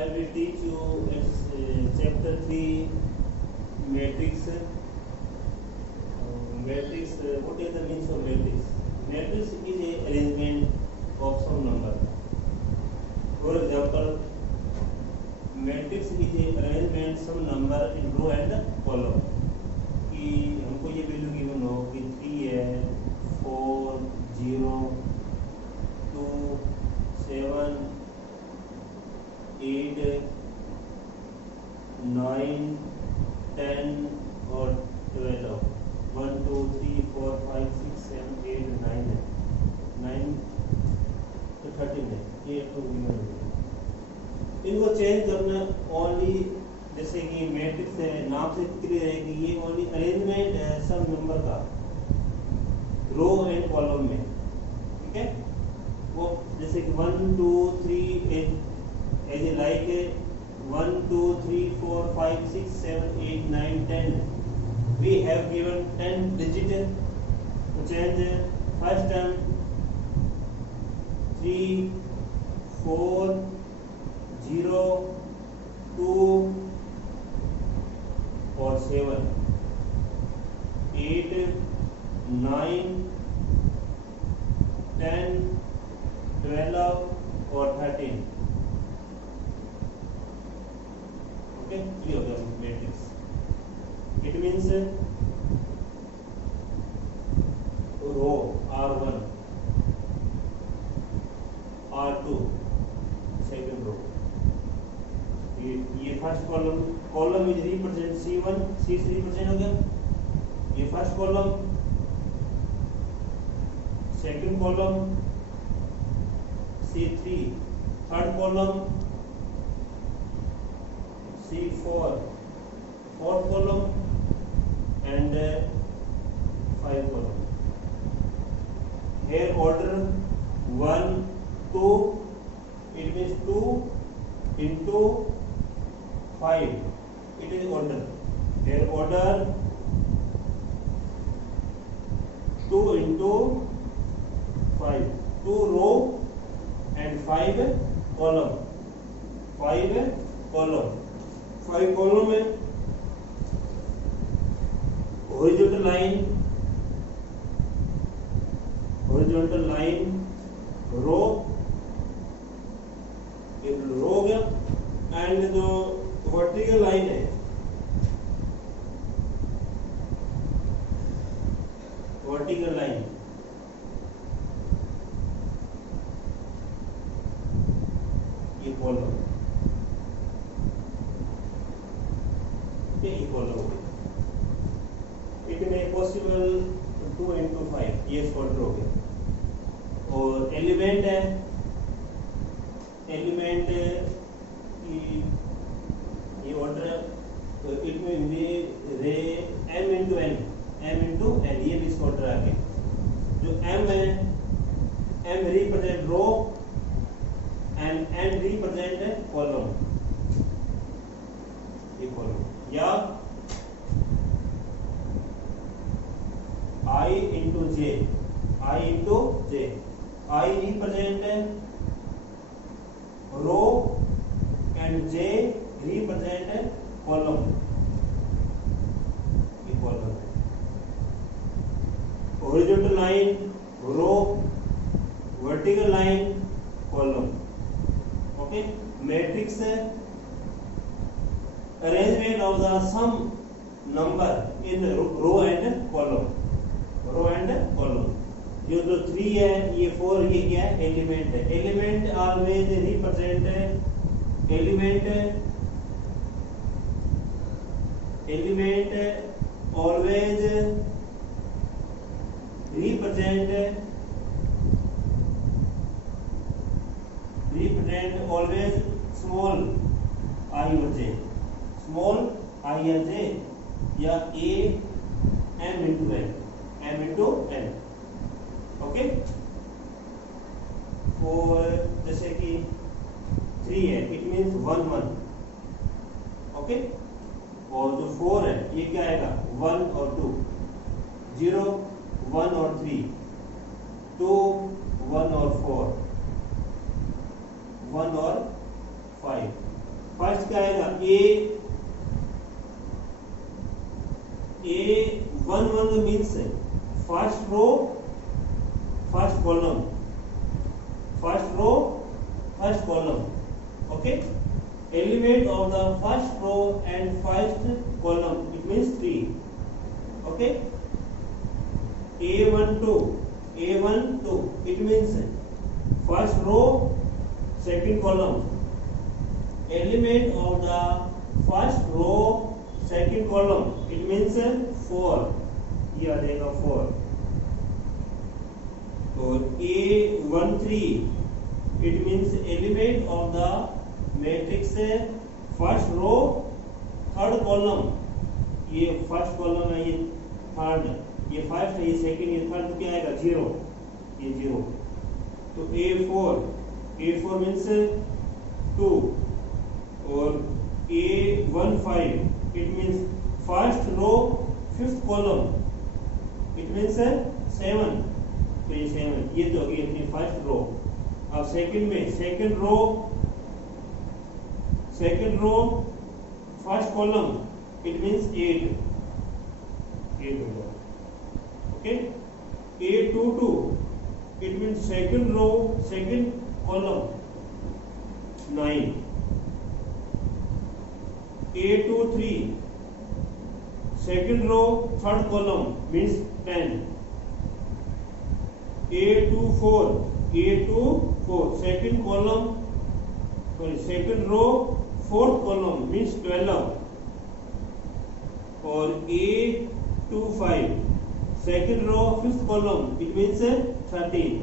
I will teach you chapter 3 matrix. Matrix, what is the means of matrix? Matrix is a arrangement of some number. For example, matrix is a arrangement some number in row and column. कि हमको ये value given हो कि 3 है, 4, 0, 2, 7, 8, 9, 10 और 12. 1, 2, 3, 4, 5, 6, 7, 8, 9 है. 9 तो 13 है. ये तो गिवन है. इनको चेंज करना ओनली, जैसे कि मैट्रिक्स है, नाम से क्लियर है कि ये ओनली अरेंजमेंट है सब नंबर का रो एंड कॉलम में. ठीक है, वो जैसे कि 1, 2, 3 as a like 1, 2, 3, 4, 5, 6, 7, 8, 9, 10. We have given 10 digit to change first term 3, 4, 0, 2 और 7, 8, 9, 10, 12 और 13. ओके, ये हो गया matrix. It means row R1, R2 second row. ये first column is represent C1, C3 represent हो गया. ये first column, second column C3, third column C4, fourth column and 5 column. Here order 1, 2, it means 2 into 5. It is order. Here order 2 into 5. 2 row and 5 column. 5 column. 5 column में horizontal line रो, ये रो हो गया. And जो vertical line है, vertical line ये column, ये column हो गया. इट में पॉसिबल 2 into 5, ये स्क्वायर हो गया. और एलिमेंट है, एलिमेंट ये ऑर्डर, तो इट में रे m into n, ये भी इसका ऑर्डर आ गया. जो m है, m represent row and n represent column. ये कॉलम या I into j, I represent row and j represent column. ये column है. Horizontal line row, vertical line column. Okay, matrix arrangement of the sum number in row and column. Row and column. ये जो 3 है, ये 4, ये क्या है? Element है. Element always represent, element always represent always small I और j, स्मॉल I या j या a m into n, m into n. Okay, और जैसे कि 3 है, इट मीन्स 1, 1. ओके, और जो 4 है, ये क्या आएगा? 1 और 2, 0, 1 और 3, 2, 1 और 4, 1 और 5. क्या आएगा, A11 means first row first column, first row first column, okay. Element of the first row and first column, it means 3, okay. A12 it means first row second column, element of the first row second column, it means 4, ये आ जाएगा 4। और A13 it means element of the matrix first row third column, ये first column है, ये third, ये first है, ये second, ये थर्ड, तो क्या आएगा 0, ये 0। तो A4 मीन्स 2 और A15 it means first row fifth column, it means 7, तो ये 7, ये तो होगी अपनी फर्स्ट रो। अब सेकंड में second row first column, it means 8 होगा, okay. A22 it means second row second column 9। A23 second row third column means 10। A24 second column second row fourth column means 12। और A25 second row fifth column, it means 13,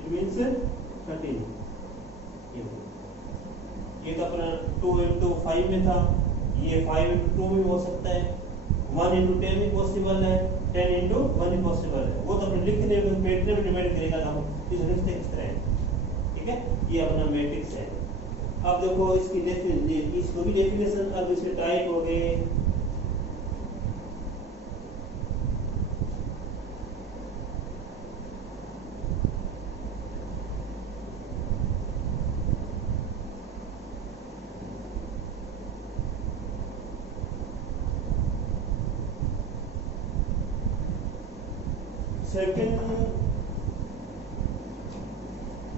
it means 13। ये तो अपना 2 into 5 में था, ये 5 into 2 में हो सकता है, 1 into 10 भी पॉसिबल है, 10 into 1 भी पॉसिबल है। वो तो अपने लिखने में मैट्रिक्स में डिपेंड करेगा हम इस रिश्ते किस तरह है, ठीक है। ये अपना मैट्रिक्स है। अब देखो इसकी इसको भी डेफिनेशन, अब इसके टाइप हो गए। Second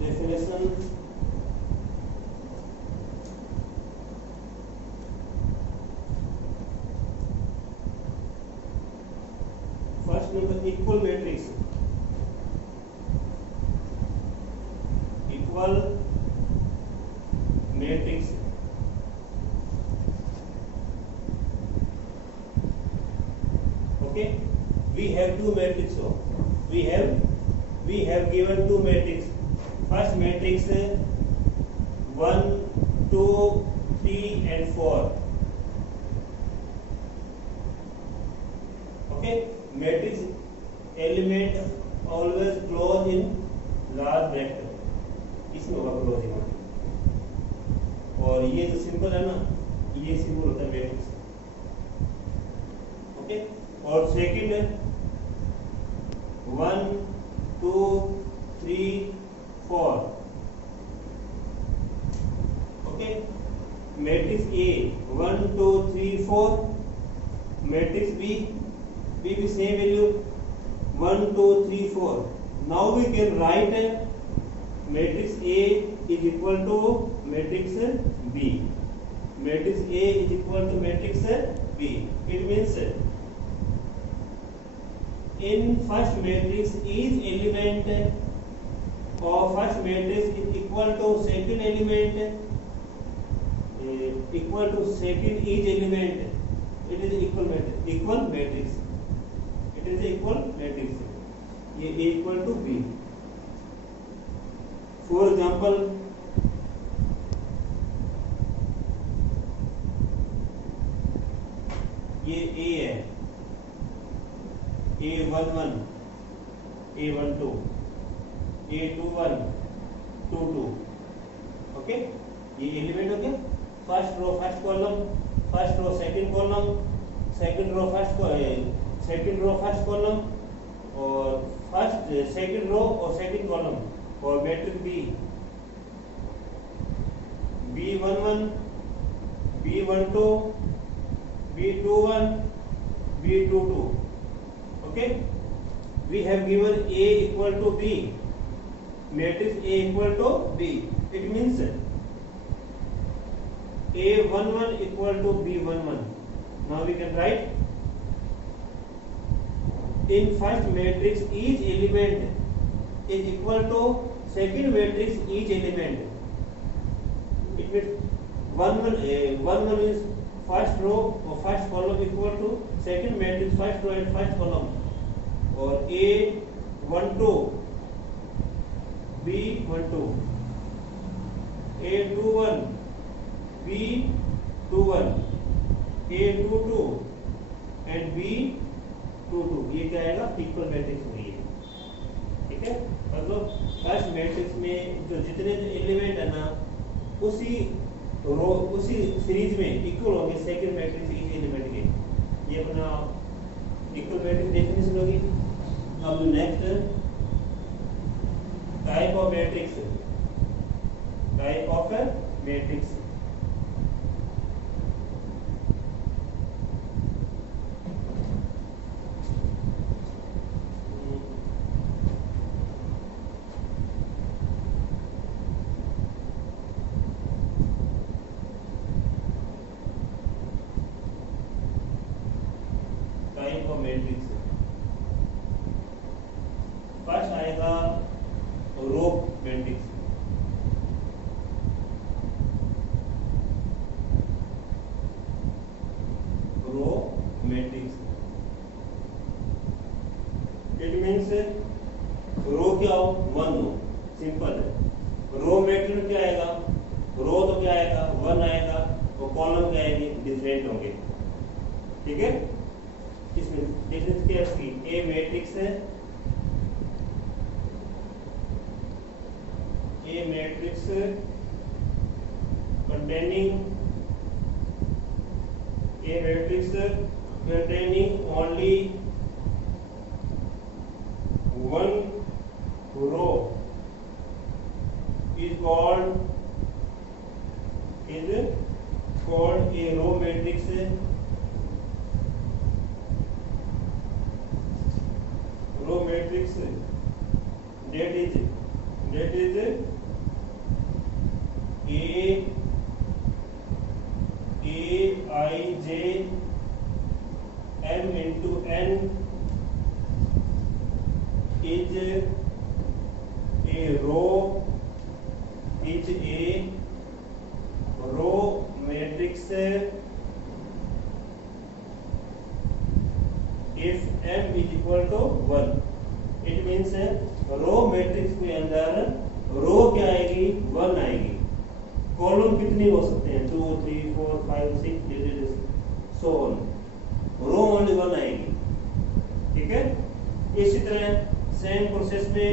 definition, first number equal matrix, equal matrix, okay। We have two matrices, so we have given two matrices. First matrix 1 2 3 and 4, okay। Matrix element always close in large bracket, इसमें होगा closing. और ये जो symbol है ना, ये symbol होता है मैट्रिक्स, ओके। और second 1 2 3 4, okay. Matrix A 1 2 3 4, matrix B भी same value 1 2 3 4। Now we can write matrix A is equal to matrix B, matrix A is equal to matrix B। It means in first matrix each element of first matrix is equal to second element, equal to second each element, it is equal matrix, it is equal matrix, ये A equal to B। For example, ये A है, A11 A12 A21 22, okay. ये element हो गया, first row first column, first row second column, second row first column, और first second row और second column. और matrix B B11 B12, B21, B22. Okay, we have given A equal to B, matrix A equal to B. It means A11 equal to B11. Now we can write in first matrix each element is equal to second matrix each element. It means one is first row or first column equal to second matrix first row and first column, or A12 B12, A21 B21, A22 and B22. ये क्या आएगा? Equal matrix में ये, ठीक है। मतलब first matrix में जो जितने एलिमेंट है ना उसी रो उसी सीरीज में इक्वल होंगे सेकंड मैट्रिक्स इस एलिमेंट के। ये अपना इक्वल मैट्रिक्स डेफिनेशन होगी। अब next type of matrix, type of matrix. Type of matrix first आएगा row matrix. Row matrix it means row क्या हो? वन हो, सिंपल है। रो मैट्रिक्स क्या आएगा? रो तो क्या आएगा? वन आएगा, और कॉलम क्या आएगी? डिफरेंट होंगे, ठीक है। इसमें डिफरेंस क्या है? ए मैट्रिक्स है, ए matrix containing a matrix containing only one row is called a row matrix। row matrix that is Aij m into n is a row matrix if m is equal to 1। It means row matrix के अंदर रो क्या आएगी? 1 आएगी। Column कितनी हो सकते हैं? 2 3 4 5 6 so on. Row only 1 आएगी, ठीक है। इसी तरह सेम प्रोसेस में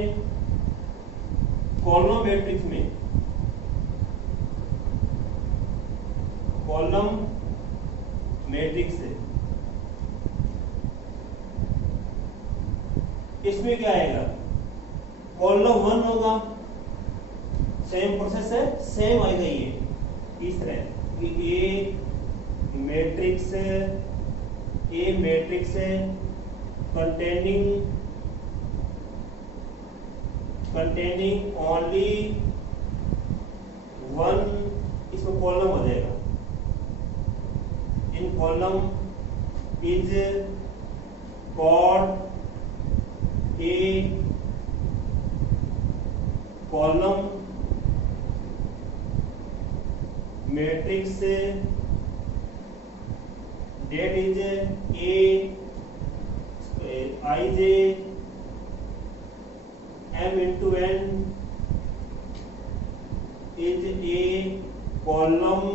कॉलम मैट्रिक्स में कॉलम मैट्रिक्स है, इसमें क्या आएगा? कॉलम 1 होगा, सेम प्रोसेस है, सेम आएगा ये इस तरह कि ए मैट्रिक्स है containing only one, इसमें कॉलम हो जाएगा। इन column is called a column matrix that is Aij m into n is a column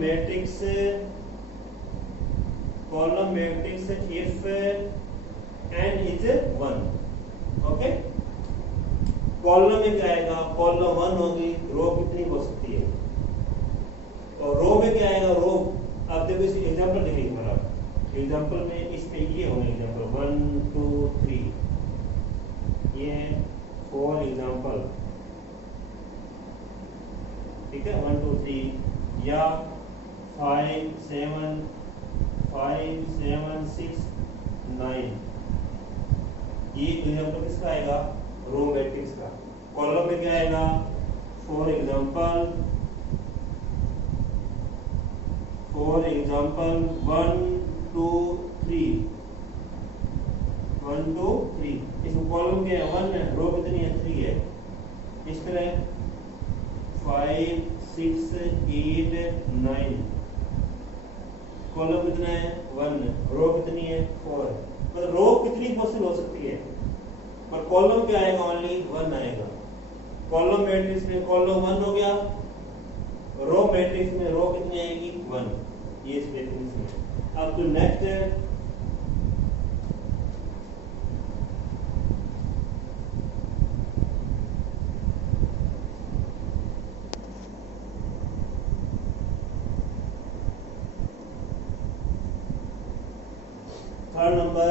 matrix if n is 1। Okay, column में क्या आएगा? कॉलम 1 होगी, रो कितनी हो सकती है? और रो में क्या आएगा? रो आप देखो इस एग्जांपल देखिए हमारा एग्जांपल में इसमें ये होंगे एग्जांपल 1 2 3 ये 4 एग्जांपल ठीक है, 1 2 3 या 5 7 6 9। ये एग्जांपल किसका आएगा? रो मैट्रिक्स का। कॉलम में क्या आएगा? For example 1 2 3 1 2 3। इसमें कॉलम क्या है? 1 है, रो कितनी है? 3 है। इस तरह 5 6 8 9, कॉलम कितना है? 1, रो कितनी है? 4 है। मतलब रो कितनी पॉसिबल हो सकती है, पर कॉलम क्या आएगा? ओनली 1 आएगा। कॉलम मैट्रिक्स में कॉलम 1 हो गया, रो मैट्रिक्स में रो कितनी आएगी? 1। ये इस मैट्रिक्स में। अब तो नेक्स्ट है third number.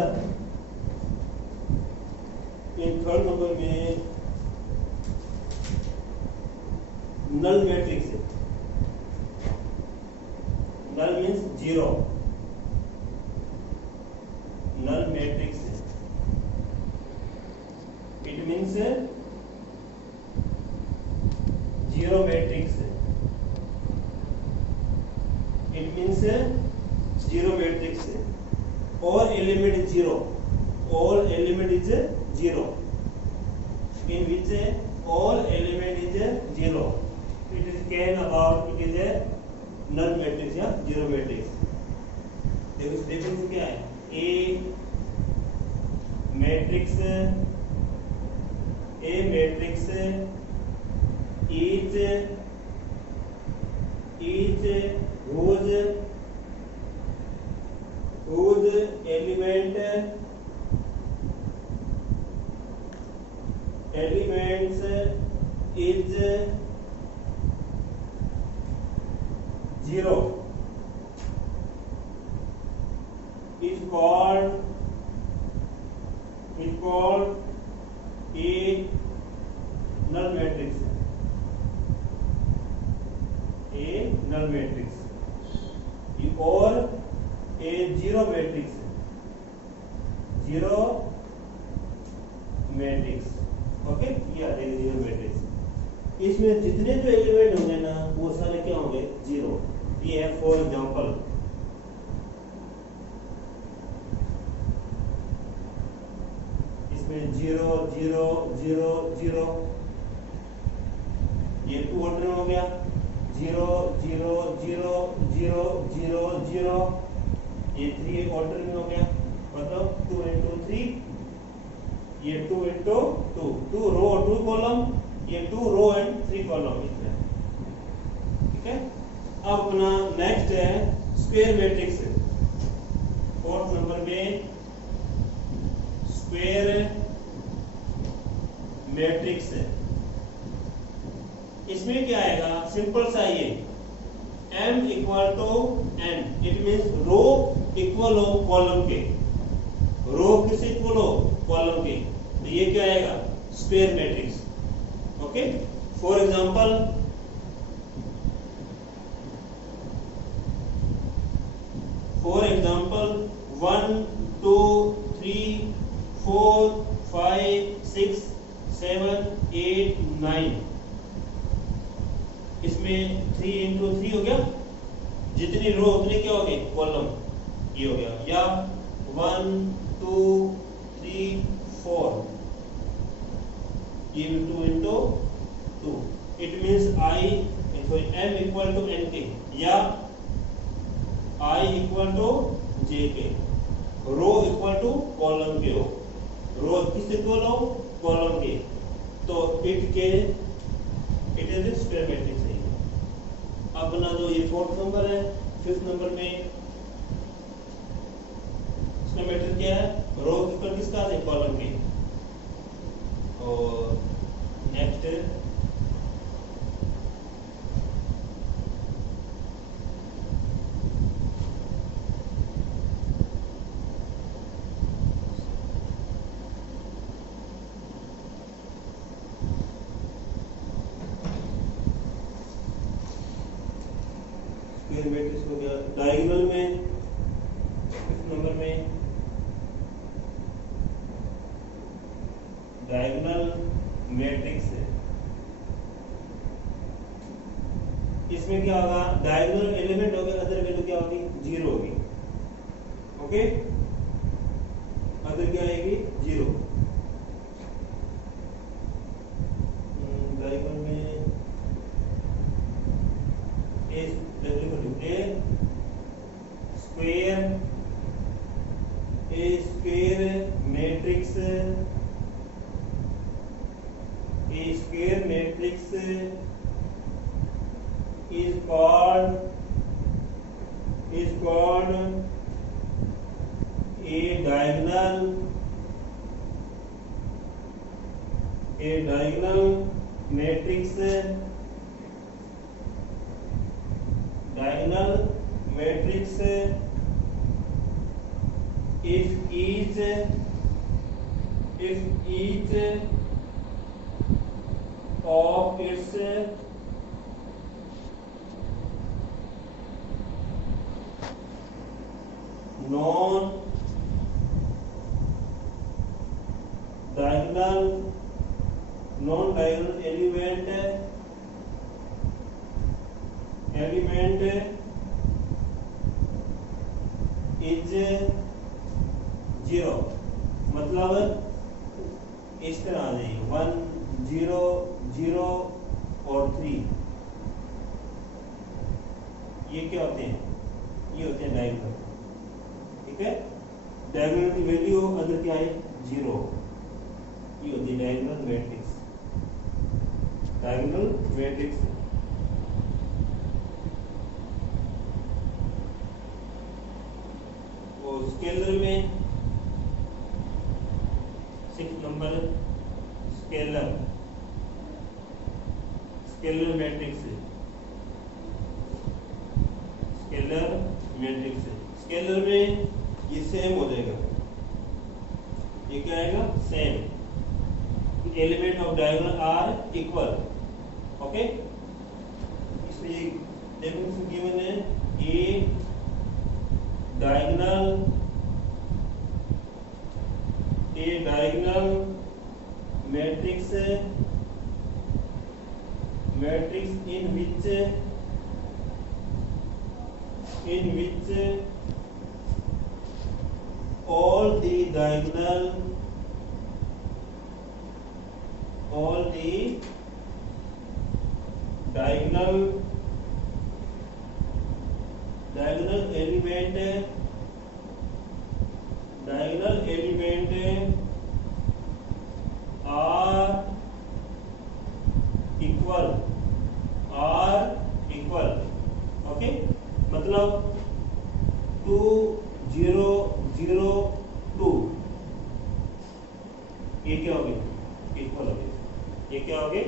In third number में नल मैट्रिक्स है। नल मीन्स जीरो, नल मैट्रिक्स है। इट मीन्स जीरो मैट्रिक्स है। इट मीन्स जीरो मैट्रिक्स है। All element is zero. All element is zero. In which all element is zero. It is can about it is a null matrix या zero matrix. देखो इस definition क्या है? A matrix each whose elements is zero is called a null matrix. A null matrix और a zero matrix है। Zero matrix, okay, या zero matrix. इसमें जितने जो एलिमेंट होंगे ना वो सारे क्या होंगे? जीरो। ये है फॉर एग्जांपल इसमें 0 0 0 0, ये 2 ऑर्डर में हो गया। 0 0 0 0 0 0, ये 3 ऑर्डर में हो गया। मतलब 2 into 3, ये 2 into 2, 2 रो 2 कॉलम, ये 2 रो एंड 3 कॉलम इसमें। ठीक है, अब अपना नेक्स्ट है स्क्वायर मैट्रिक्स। फोर्थ नंबर में स्क्वायर मैट्रिक्स है। इसमें क्या आएगा? सिंपल सा ये m equal to n। It means row equal हो कॉलम के। रो किस इक्वल हो? कॉलम के। तो ये क्या आएगा? Square matrix. Okay, for example 1 2 3 4 5 6 7 8 9, इसमें 3 into 3 हो गया। जितनी रो उतने क्या हो गए? कॉलम। ये हो गया। या 1 2 3 4, ये 2 into 2। It means m equal to n के या I इक्वल टू j के। रो इक्वल टू कॉलम के हो। रो किस इक्वल हो? कॉलम के। तो इट इज स्क्वायर मैट्रिक्स। अपना जो ये फोर्थ नंबर है, फिफ्थ नंबर में इसका मैट्रिक्स क्या है? रो इक्वल किसका है? कॉलम के। और नेक्स्ट स्क्वायर मैट्रिक्स हो गया। डायगोनल में इस नंबर में डायगोनल मैट्रिक्स है, इसमें क्या होगा, डायगोनल एलिमेंट हो गया, अदर वैल्यू क्या होगी, 0 होगी। ओके, अदर क्या आएगी, 0। डायगोनल में a square matrix is called a diagonal matrix if each of its non-diagonal element is 0, मतलब इस तरह आ जाएगी 1 0 0 और 3, ये क्या होते हैं, ये होते हैं डायगोनल। ठीक है, डायगोनल की वैल्यू अगर क्या है, 0, ये होती है डायगोनल मैट्रिक्स। वो स्केलर में 6 नंबर स्केलर मैट्रिक्स है। स्केलर में ये सेम हो जाएगा, ये क्या आएगा, same. Element of diagonal are equal. Okay, इसलिए डेफिनेशन गिवन है, a diagonal matrix in which all the diagonal element are equal। Okay, मतलब 2 0 0 2, ये क्या हो गया, इक्वल हो गया। ये क्या हो गया,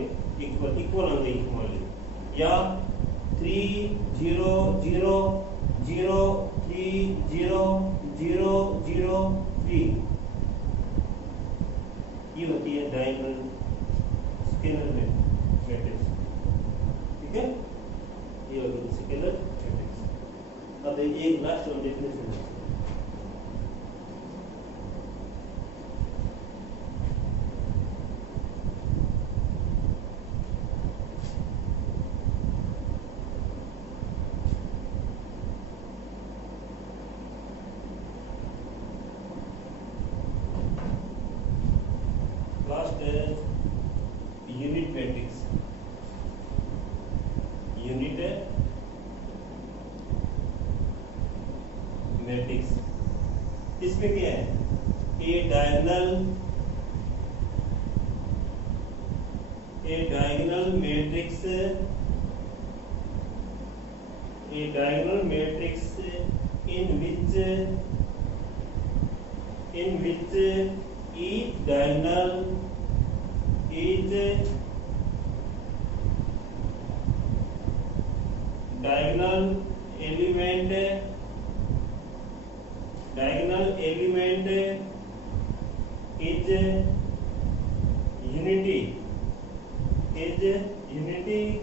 इक्वल हो गई हमारी। या 3 0 0 0 3 0 0 0 3, ये होती है डायगोनल स्केलर मैट्रिक्स। ठीक है, ये होगी स्केलर मैट्रिक्स। अब एक लास्ट वन डेफिनेशन है। लास्ट है यूनिट मैट्रिक्स। इसमें क्या है, a diagonal matrix in which each diagonal is diagonal element is unity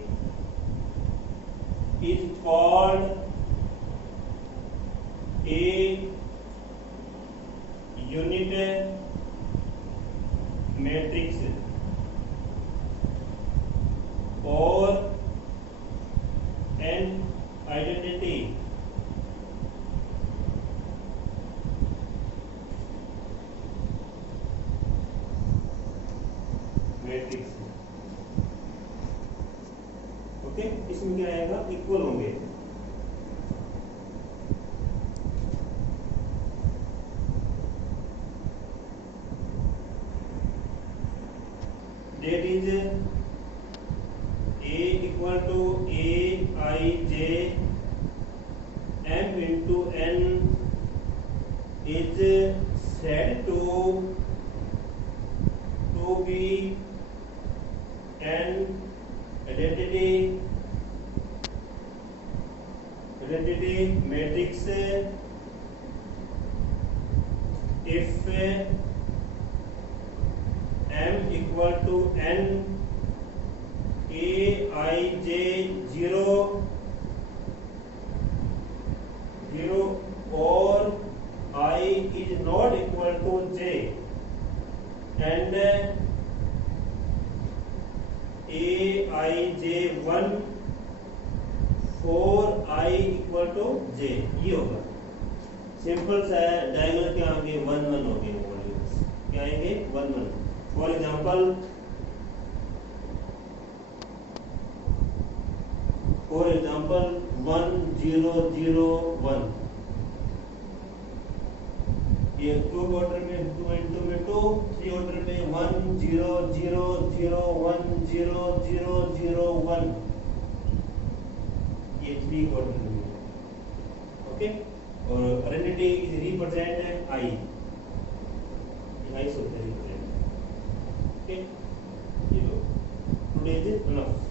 is called A unit matrix or an identity matrix. Okay, इसमें क्या आएगा, इक्वल होंगे। That is A equal to Aij m into n is said to be an identity matrix if m equal to n Aij 0 or I is not equal to j and Aij 1 for I equal to j। ये होगा simple सा है। Diagonal क्या आएंगे, 1 1 हो गए volumes, क्या आएंगे 1 1। फॉर एग्जांपल 1 0 0 1, ये 2 ऑर्डर में 2 into में 2, 3 ऑर्डर में 1 0 0 0 1 0 0 0 1, ये 3 ऑर्डर में है। ओके, और identity is represent I, I so represent. Okay, ये लो, टुडे इज इनफ।